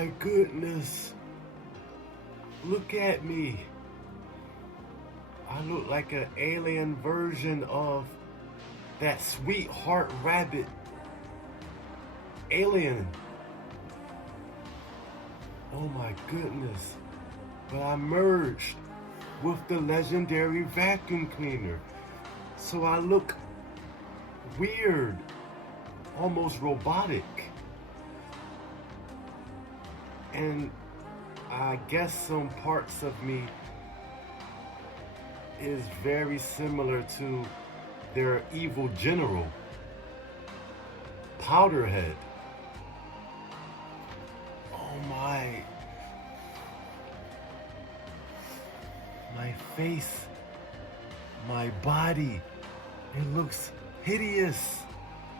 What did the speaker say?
my goodness. Look at me. I look like an alien version of that sweetheart rabbit. Alien. Oh my goodness. But I merged with the legendary vacuum cleaner. So I look weird, almost robotic. And I guess some parts of me is very similar to their evil general, Powderhead. Oh my. My face, my body, it looks hideous.